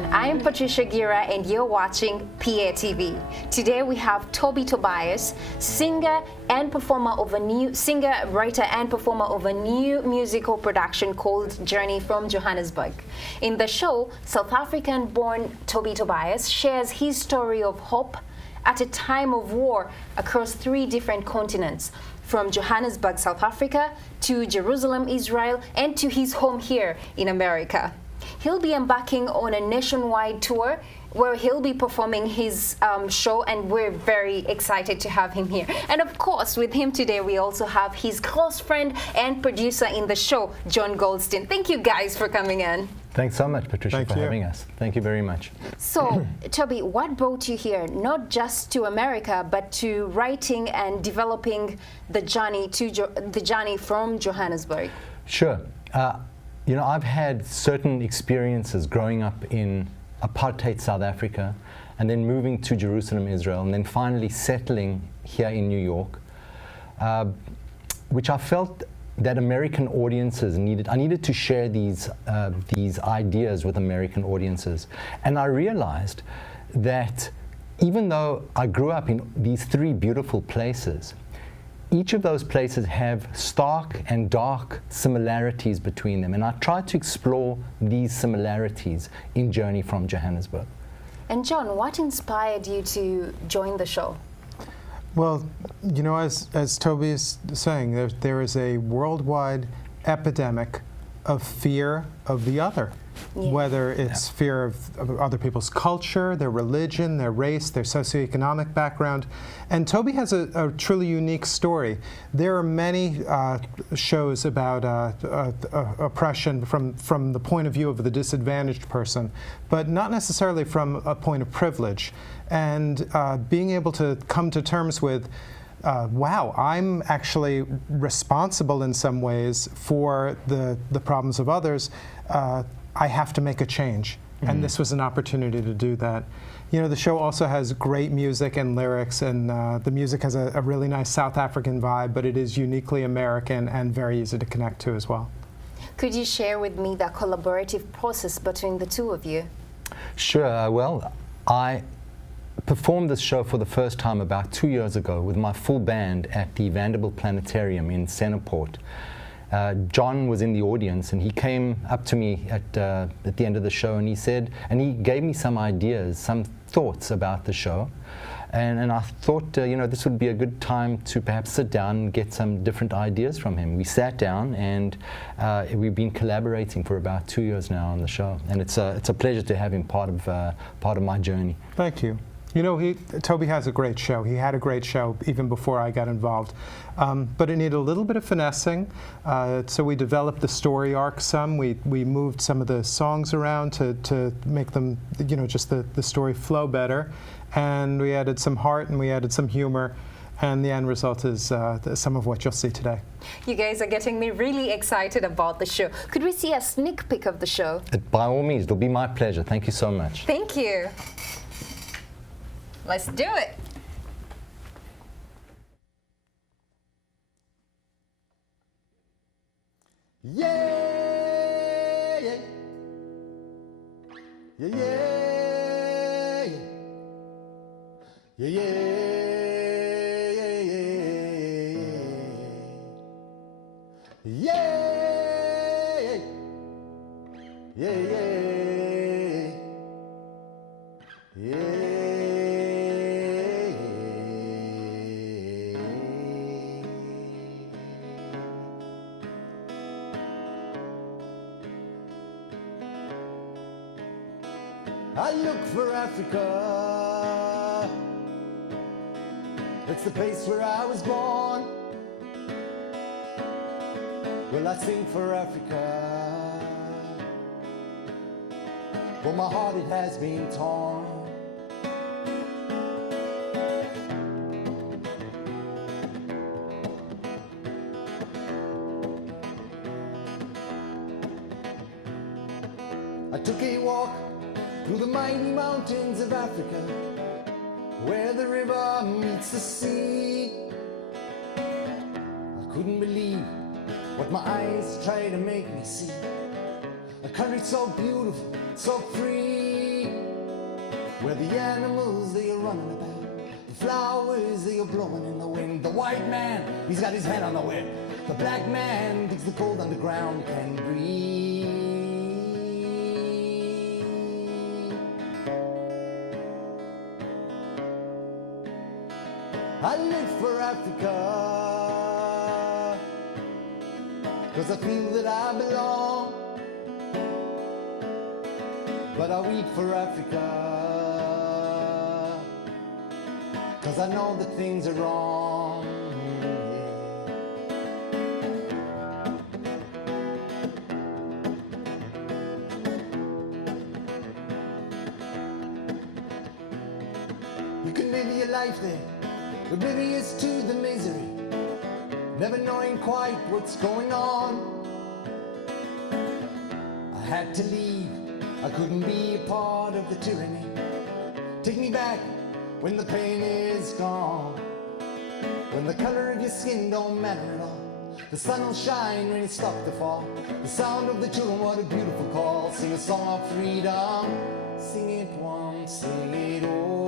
everyone. I'm Patricia Ghira and you're watching PATV. Today we have Toby Tobias, singer, writer and performer of a new musical production called Journey from Johannesburg. In the show, South African-born Toby Tobias shares his story of hope at a time of war across 3 different continents, from Johannesburg, South Africa, to Jerusalem, Israel, and to his home here in America. He'll be embarking on a nationwide tour where he'll be performing his show, and we're very excited to have him here. And of course, with him today, we also have his close friend and producer in the show, Jon Goldstein. Thank you guys for coming in. Thanks so much, Patricia, for having us. Thank you very much. So, Toby, what brought you here, not just to America, but to writing and developing the journey from Johannesburg? Sure. You know, I've had certain experiences growing up in apartheid South Africa, and then moving to Jerusalem, Israel, and then finally settling here in New York, which I felt that American audiences needed. I needed to share these ideas with American audiences. And I realized that even though I grew up in these 3 beautiful places, each of those places have stark and dark similarities between them. And I tried to explore these similarities in Journey from Johannesburg. And Jon, what inspired you to join the show? Well, you know, as Toby is saying, there is a worldwide epidemic of fear of the other, whether it's fear of other people's culture, their religion, their race, their socioeconomic background. And Toby has a truly unique story. There are many shows about oppression from the point of view of the disadvantaged person, but not necessarily from a point of privilege. And being able to come to terms with, wow, I'm actually responsible in some ways for the problems of others. I have to make a change. And this was an opportunity to do that. You know, the show also has great music and lyrics, and the music has a really nice South African vibe, but it is uniquely American and very easy to connect to as well. Could you share with me the collaborative process between the 2 of you? Sure. Well, I performed this show for the first time about 2 years ago with my full band at the Vanderbilt Planetarium in Centerport. Jon was in the audience, and he came up to me at the end of the show, and he gave me some ideas, some thoughts about the show. And I thought, you know, this would be a good time to perhaps sit down and get some different ideas from him. We sat down, and we've been collaborating for about 2 years now on the show. And it's a pleasure to have him part of my journey. Thank you. You know, Toby has a great show. He had a great show even before I got involved. But it needed a little bit of finessing. So we developed the story arc some. We moved some of the songs around to make them, you know, just the story flow better. And we added some heart, and we added some humor. And the end result is some of what you'll see today. You guys are getting me really excited about the show. Could we see a sneak peek of the show? By all means, it'll be my pleasure. Thank you so much. Thank you. Let's do it. Yeah, yeah, yeah, yeah, yeah, yeah, yeah, yeah, yeah, yeah. I look for Africa. It's the place where I was born. Well, I sing for Africa, but my heart, it has been torn. I took a walk through the mighty mountains of Africa, where the river meets the sea. I couldn't believe what my eyes tried to make me see. A country so beautiful, so free. where the animals, they are running about, the flowers, they are blowing in the wind. The white man, he's got his head on the whip. The black man digs the cold underground, can breathe. I live for Africa, 'cause I feel that I belong. But I weep for Africa, 'cause I know that things are wrong. You can live your life there, oblivious to the misery, never knowing quite what's going on. I had to leave, I couldn't be a part of the tyranny. Take me back when the pain is gone, when the color of your skin don't matter at all. The sun will shine when it stops to fall. The sound of the children, what a beautiful call. Sing a song of freedom, sing it once, sing it all.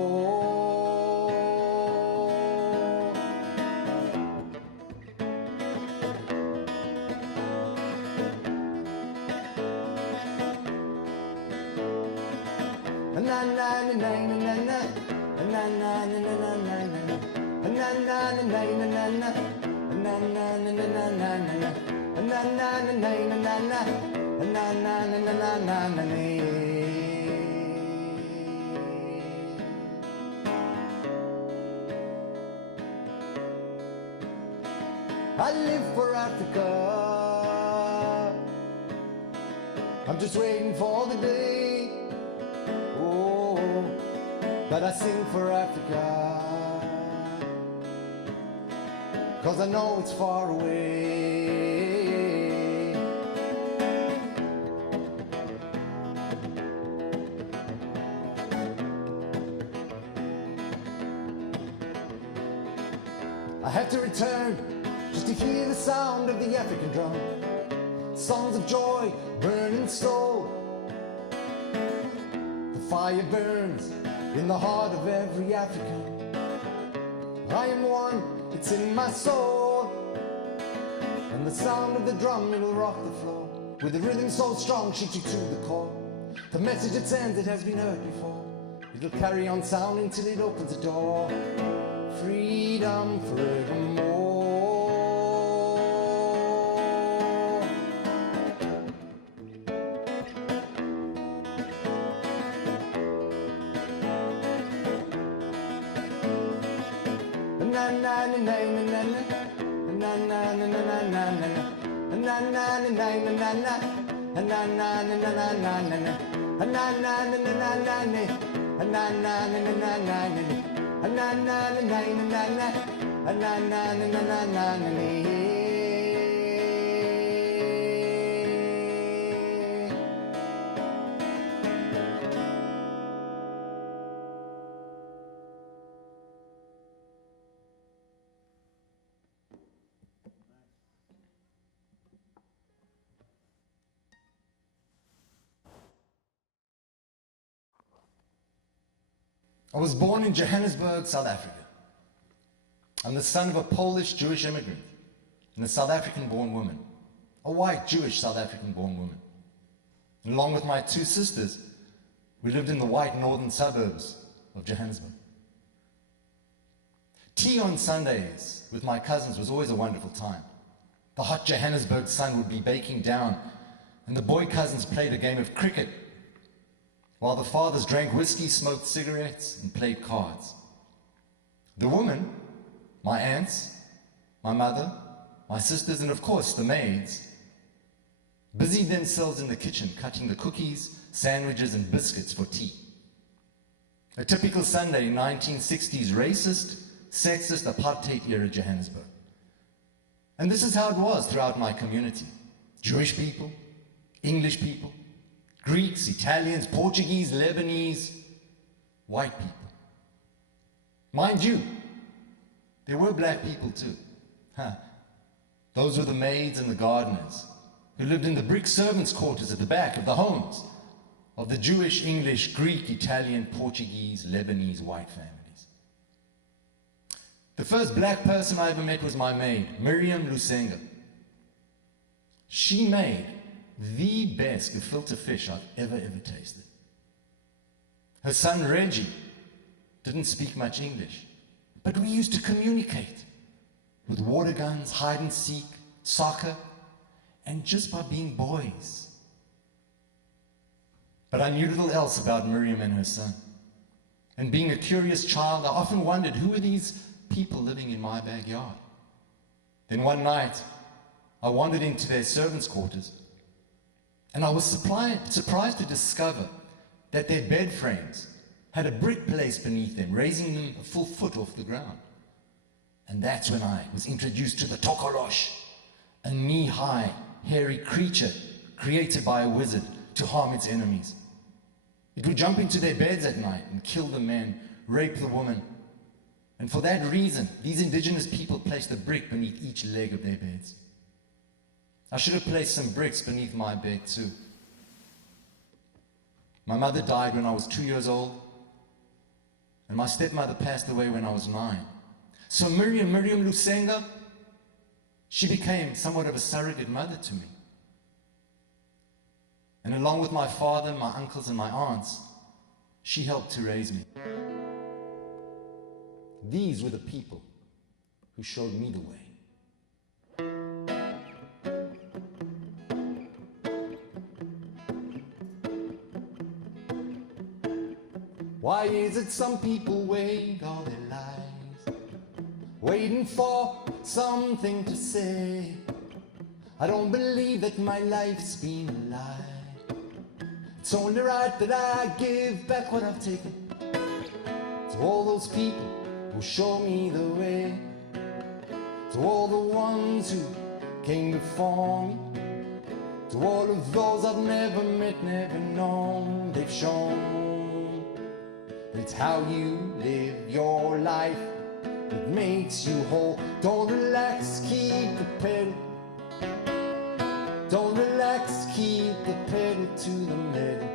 Na na na na na na na na na na na na na na na na na na I live for Africa. I'm just waiting for the day. Oh, but I sing for Africa, 'cause I know it's far away. I had to return just to hear the sound of the African drum. Songs of joy, burning soul. The fire burns in the heart of every African. I am one, it's in my soul. And the sound of the drum, it'll rock the floor. With a rhythm so strong, shake you to the core. The message it sends, it has been heard before. It'll carry on sounding till it opens a door. Freedom forevermore. Na na na na na na na na na na na na na na I was born in Johannesburg, South Africa. I'm the son of a Polish Jewish immigrant and a South African-born woman, a white Jewish South African-born woman. And along with my two sisters, we lived in the white northern suburbs of Johannesburg. Tea on Sundays with my cousins was always a wonderful time. The hot Johannesburg sun would be baking down, and the boy cousins played a game of cricket, while the fathers drank whiskey, smoked cigarettes, and played cards. The women, my aunts, my mother, my sisters, and of course the maids, busied themselves in the kitchen cutting the cookies, sandwiches, and biscuits for tea. A typical Sunday in 1960s racist, sexist, apartheid-era Johannesburg. And this is how it was throughout my community. Jewish people, English people, Greeks, Italians, Portuguese, Lebanese, white people. Mind you, there were black people too. Those were the maids and the gardeners who lived in the brick servants' quarters at the back of the homes, of the Jewish, English, Greek, Italian, Portuguese, Lebanese, white families. The first black person I ever met was my maid, Miriam Lusenga. She made the best gefilte fish I've ever tasted. Her son Reggie didn't speak much English, but we used to communicate with water guns, hide and seek, soccer, and just by being boys. But I knew little else about Miriam and her son. And being a curious child, I often wondered, who are these people living in my backyard? Then one night, I wandered into their servants' quarters, and I was surprised to discover that their bed frames had a brick placed beneath them, raising them a full foot off the ground. And that's when I was introduced to the tokolosh, a knee-high, hairy creature created by a wizard to harm its enemies. It would jump into their beds at night and kill the men, rape the woman. And for that reason, these indigenous people placed a brick beneath each leg of their beds. I should have placed some bricks beneath my bed too. My mother died when I was 2 years old, and my stepmother passed away when I was 9. So Miriam Lusenga, she became somewhat of a surrogate mother to me. And along with my father, my uncles, and my aunts, she helped to raise me. These were the people who showed me the way. Why is it some people wait all their lives, waiting for something to say? I don't believe that my life's been a lie. It's only right that I give back what I've taken to all those people who show me the way, to all the ones who came before me, to all of those I've never met, never known. They've shown it's how you live your life that makes you whole. Don't relax, keep the pedal. Don't relax, keep the pedal to the middle.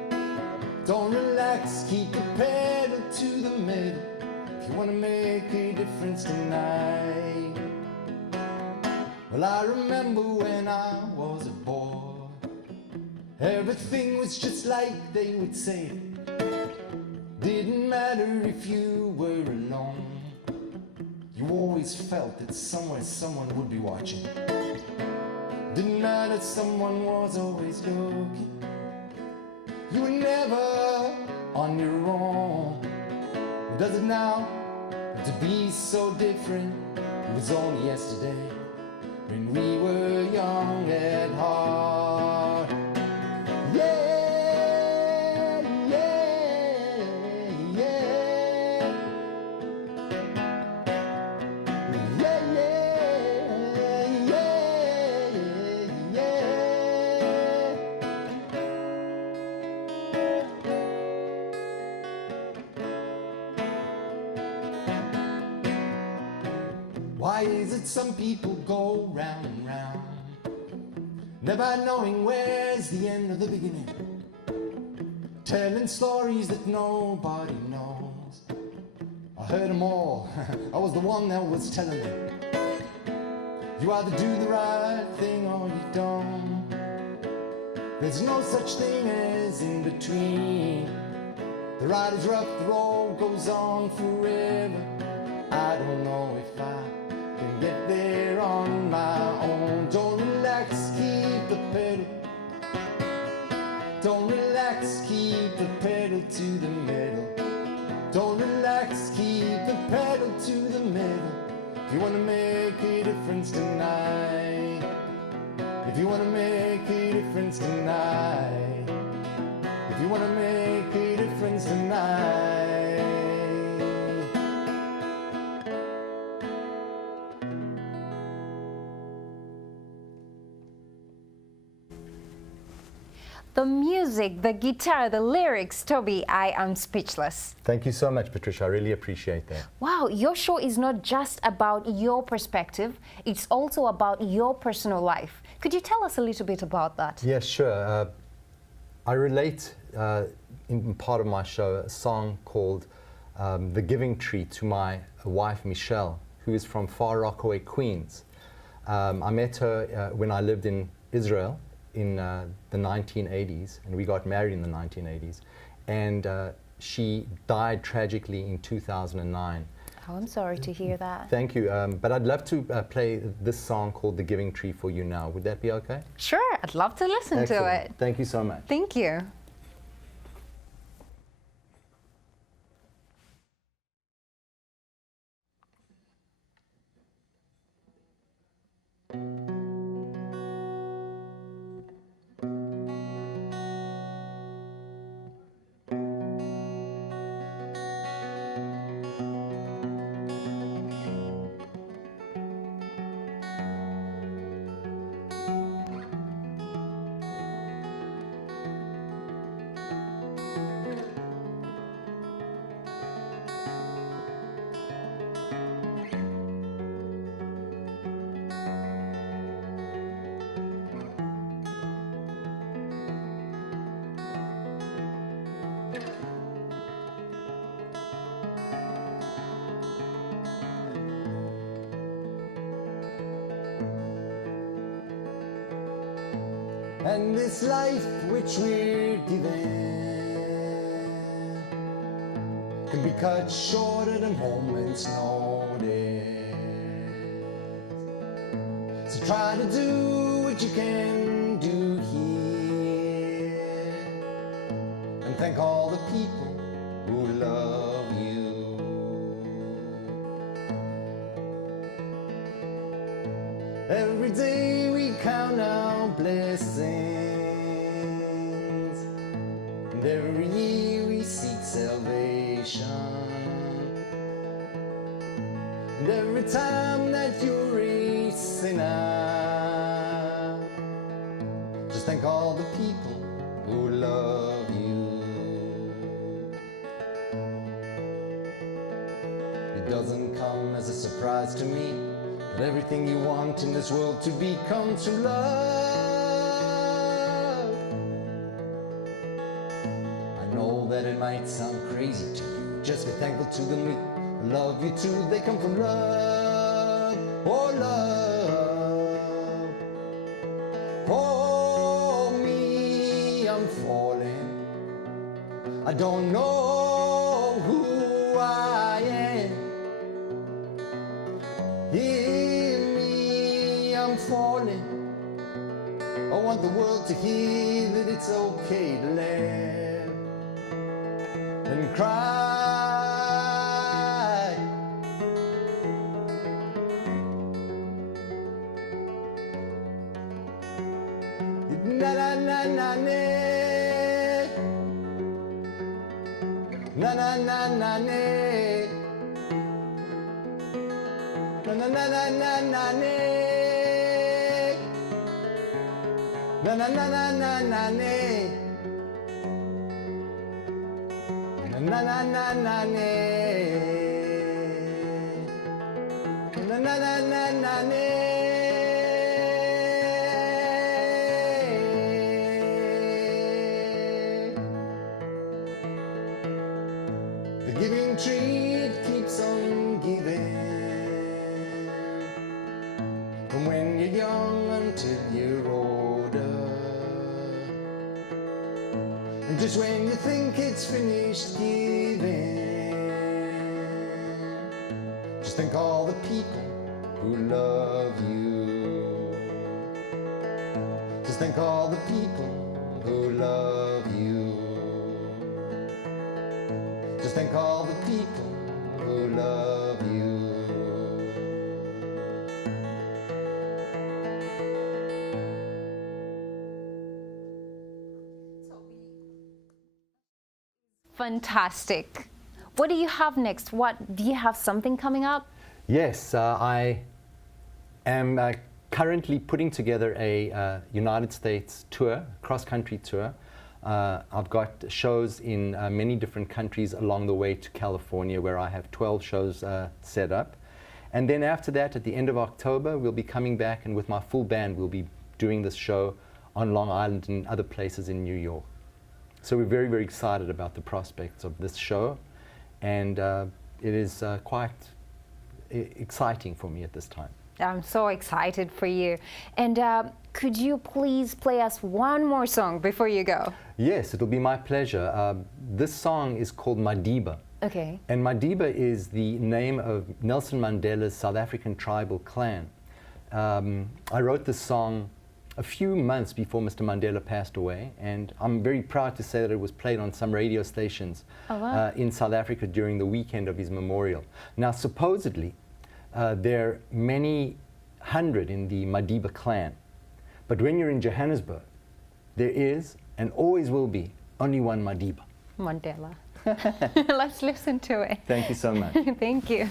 Don't relax, keep the pedal to the middle. If you want to make a difference tonight. Well, I remember when I was a boy, everything was just like they would say it. Didn't matter if you were alone, you always felt that somewhere someone would be watching. Didn't matter, someone was always looking. You were never on your own. Does it now to be so different? It was only yesterday when we were young at heart. Yeah. Why is it some people go round and round, never knowing where's the end of the beginning, telling stories that nobody knows? I heard them all, I was the one that was telling them. You either do the right thing or you don't. There's no such thing as in between. The ride is rough, the road goes on forever. I don't know if I can get there on my own. Don't relax, keep the pedal. Don't relax, keep the pedal to the middle. Don't relax, keep the pedal to the middle. If you want to make a difference tonight, if you want to make a difference tonight, if you want to make a difference tonight. The music, the guitar, the lyrics, Toby, I am speechless. Thank you so much, Patricia. I really appreciate that. Wow, your show is not just about your perspective, it's also about your personal life. Could you tell us a little bit about that? Yes, sure. I relate in part of my show a song called The Giving Tree to my wife Michelle, who is from Far Rockaway, Queens. I met her when I lived in Israel in the 1980s, and we got married in the 1980s. And she died tragically in 2009. Oh, I'm sorry to hear that. Thank you. But I'd love to play this song called The Giving Tree for you now. Would that be okay? Sure, I'd love to listen to it. Thank you so much. Thank you. And this life which we're given can be cut short at a moment's notice. So try to do what you can do here, and thank all the people who love you. Every day we count our blessings, and every year we seek salvation. And every time that you're a sinner, just thank all the people who love you. It doesn't come as a surprise to me that everything you want in this world to be comes from love. I know that it might sound crazy to you, just be thankful to them we love you too. They come from love, oh love. For me, I'm falling. I don't know who I am. Hear me, I'm falling. I want the world to hear that it's okay to laugh and cry. Na na na na na, na na na na na, na na na na na na, na na na na na na, na na na na na, na na na na na. The giving tree, it keeps on giving, from when you're young until you're older. And just when you think it's finished giving, just think all the people who love you. Just think all the people who love you. Just think all the people who love you. Fantastic. What do you have next? What do you have something coming up? Yes, I am currently putting together a United States tour, cross-country tour. I've got shows in many different countries along the way to California, where I have 12 shows set up. And then after that, at the end of October, we'll be coming back, and with my full band, we'll be doing this show on Long Island and other places in New York. So we're very, very excited about the prospects of this show, and it is quite exciting for me at this time. I'm so excited for you. And could you please play us one more song before you go? Yes, it'll be my pleasure. This song is called Madiba. Okay. And Madiba is the name of Nelson Mandela's South African tribal clan. I wrote this song a few months before Mr. Mandela passed away, and I'm very proud to say that it was played on some radio stations in South Africa during the weekend of his memorial. Now, supposedly, there are many hundred in the Madiba clan, but when you're in Johannesburg, there is and always will be only one Madiba. Mandela. Let's listen to it. Thank you so much. Thank you.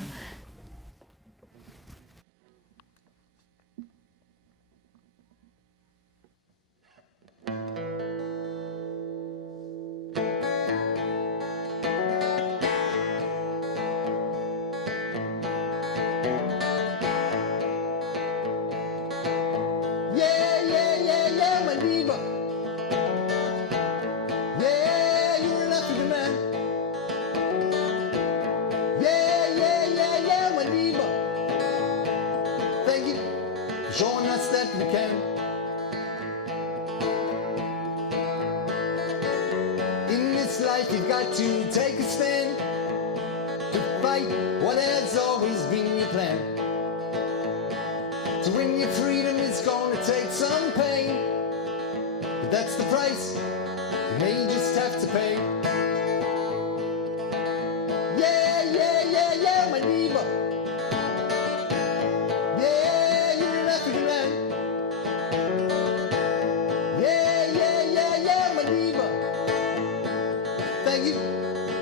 Showing us that we can. In this life you've got to take a stand, to fight what has always been your plan. To win your freedom it's gonna take some pain, but that's the price you may just have to pay. Yeah, yeah, yeah, yeah, my neighbor.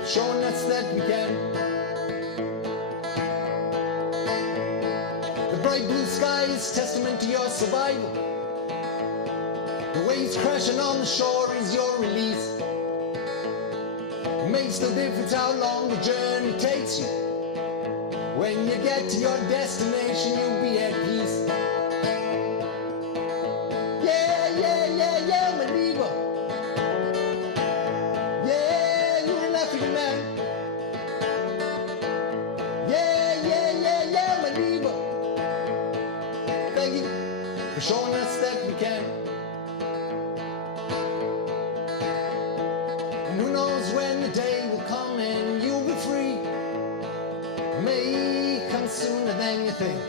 Showing us that we can. The bright blue sky is testament to your survival. The waves crashing on the shore is your release. It makes no difference how long the journey takes you. When you get to your destination, you'll be at peace. Yeah, yeah, yeah, yeah, my neighbor. For showing us that we can. And who knows when the day will come and you'll be free. It may come sooner than you think.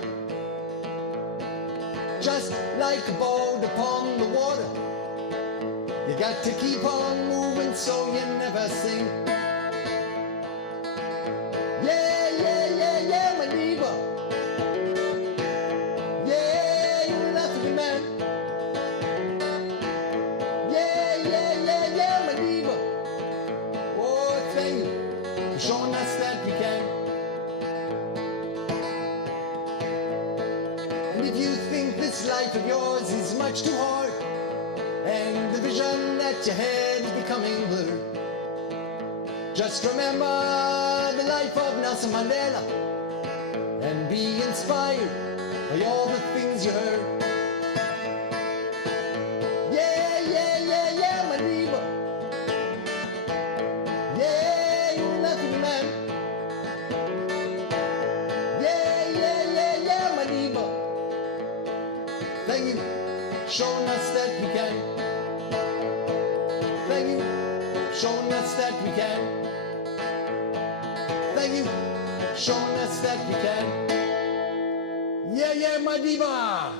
Just like a boat upon the water, you got to keep on moving so you never sink. Yeah, yeah, yeah, yeah, my neighbor. Showing us that we can. And if you think this life of yours is much too hard, and the vision that you had is becoming blurred, just remember the life of Nelson Mandela and be inspired by all the things you heard. Yeah, yeah, yeah, yeah, my neighbor. Thank you, showing us that we can. Thank you, showing us that we can. Thank you, showing us that we can. Yeah, yeah, my diva.